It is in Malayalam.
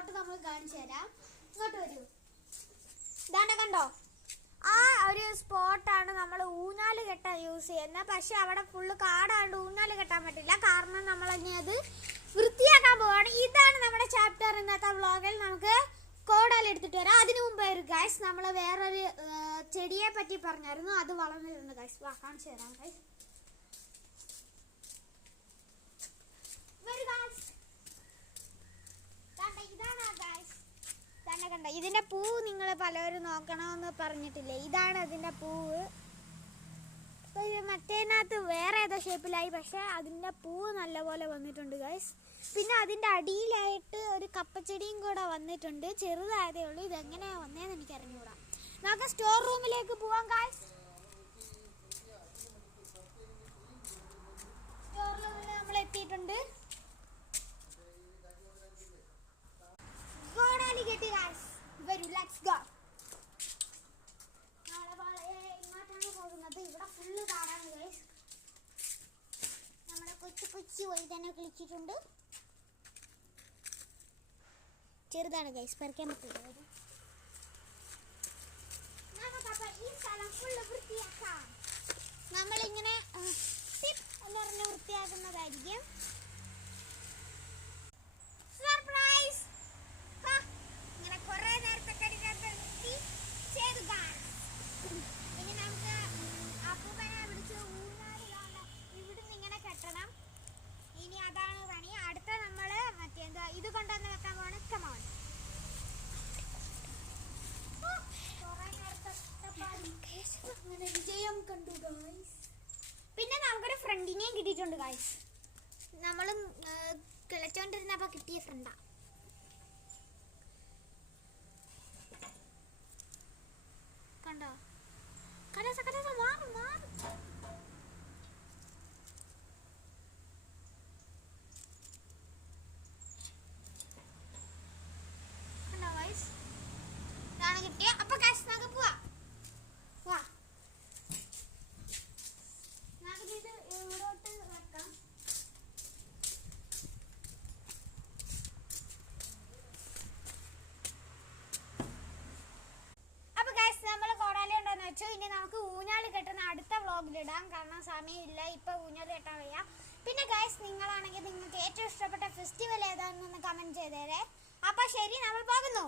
സ്പോട്ട് നമ്മൾ കാണിച്ചു തരാം. ഇങ്ങോട്ട് വരൂ. ഇതാണ്ട് കണ്ടോ, ആ ഒരു സ്പോട്ടാണ് നമ്മൾ ഊഞ്ഞാല് കെട്ടാൻ യൂസ് ചെയ്യുന്നത്. പക്ഷെ അവിടെ ഫുള്ള് കാടാണ്ട് ഊഞ്ഞാല് കെട്ടാൻ പറ്റില്ല. കാരണം നമ്മൾ ഇനി അത് വൃത്തിയാക്കാൻ പോവാണ്. ഇതാണ് നമ്മുടെ ചാപ്റ്റർ. ഇന്നത്തെ വ്ളോഗിൽ നമുക്ക് കോടാലി എടുത്തിട്ട് വരാം. അതിനു മുമ്പ് ഒരു ഗൈസ് നമ്മൾ വേറൊരു ചെടിയെ പറ്റി പറഞ്ഞായിരുന്നു. അത് വളർന്നിട്ടുണ്ട് ഗൈസ്. കാണിച്ചു തരാം ഗൈസ്. കണ്ട, ഇതിന്റെ പൂവ് നിങ്ങൾ പലവരും നോക്കണമെന്ന് പറഞ്ഞിട്ടില്ലേ? ഇതാണ് അതിന്റെ പൂവ്. മറ്റേനകത്ത് വേറെ ഏതോ ഷേപ്പിലായി, പക്ഷെ അതിന്റെ പൂവ് നല്ലപോലെ വന്നിട്ടുണ്ട് ഗൈസ്. പിന്നെ അതിന്റെ അടിയിലായിട്ട് ഒരു കപ്പച്ചെടിയും കൂടെ വന്നിട്ടുണ്ട്. ചെറുതായതേ ഉള്ളൂ. ഇതെങ്ങനെയാ വന്നേന്ന് എനിക്ക് അറിഞ്ഞൂടാ. നമുക്ക് സ്റ്റോർ റൂമിലേക്ക് പോവാം ഗൈസ്. സ്റ്റോർ റൂമിൽ നമ്മൾ എത്തിയിട്ടുണ്ട്. വരൂ, ലെറ്റ്സ് ഗോ. ഇങ്ങോട്ടാണ് പോകുന്നത്. ഇവിടെ ഫുള്ള് കാടാണ് ഗൈസ്. നമ്മുടെ കൊച്ചു വഴി തന്നെ കളിച്ചിട്ടുണ്ട്. ചെറുതാണ് ഗൈസ്, പറിക്കാൻ പറ്റില്ല. നമുക്കപ്പോൾ ഈ സ്ഥലം ഫുള്ള് വൃത്തിയാക്കാം. നമ്മളിങ്ങനെ ടിപ്പ് എന്ന് പറഞ്ഞ് വൃത്തിയാക്കുന്നതായിരിക്കും. സർപ്രൈസ്! ഇങ്ങനെ കുറേ നേരത്തെ ഇനി നമുക്ക് അപ്പൂപ്പനെ വിളിച്ച് ഊഞ്ഞാലിലാണ് ഇവിടുന്ന് ഇങ്ങനെ കെട്ടണം. ഇനി അതാണ് പണി. അടുത്ത നമ്മള് മറ്റേന്താ ഇത് കൊണ്ടുവന്ന് വെക്കാൻ പോവാണ്. കമോൺ. അങ്ങനെ വിജയം കണ്ടു ഗൈസ്. പിന്നെ നമുക്കൊരു ഫ്രണ്ടിനെയും കിട്ടിയിട്ടുണ്ട് ഗൈസ്. നമ്മളും കിളച്ചോണ്ടിരുന്നപ്പോ കിട്ടിയ ഫ്രണ്ടാ. കണ്ടോ, കടസ മാറും. കണ്ടോ ഗൈസ്, ഇതാണ് കിട്ടിയ. അപ്പൊ ഗൈസ് നമുക്ക് പോവാം. വാ, നമുക്കിത് ഇവിടോട്ട് വെക്കാം. ഇനി നമുക്ക് ഊഞ്ഞാല് കെട്ടുന്ന അടുത്ത വ്ളോഗിലിടാം. കാരണം സമയമില്ല, ഇപ്പൊ ഊഞ്ഞാല് കെട്ടാൻ വയ്യ. പിന്നെ ഗൈസ്, നിങ്ങളാണെങ്കിൽ നിങ്ങൾക്ക് ഏറ്റവും ഇഷ്ടപ്പെട്ട ഫെസ്റ്റിവൽ ഏതാണെന്ന് കമന്റ് ചെയ്തേരെ. അപ്പൊ ശരി, നമ്മൾ പോകുന്നു.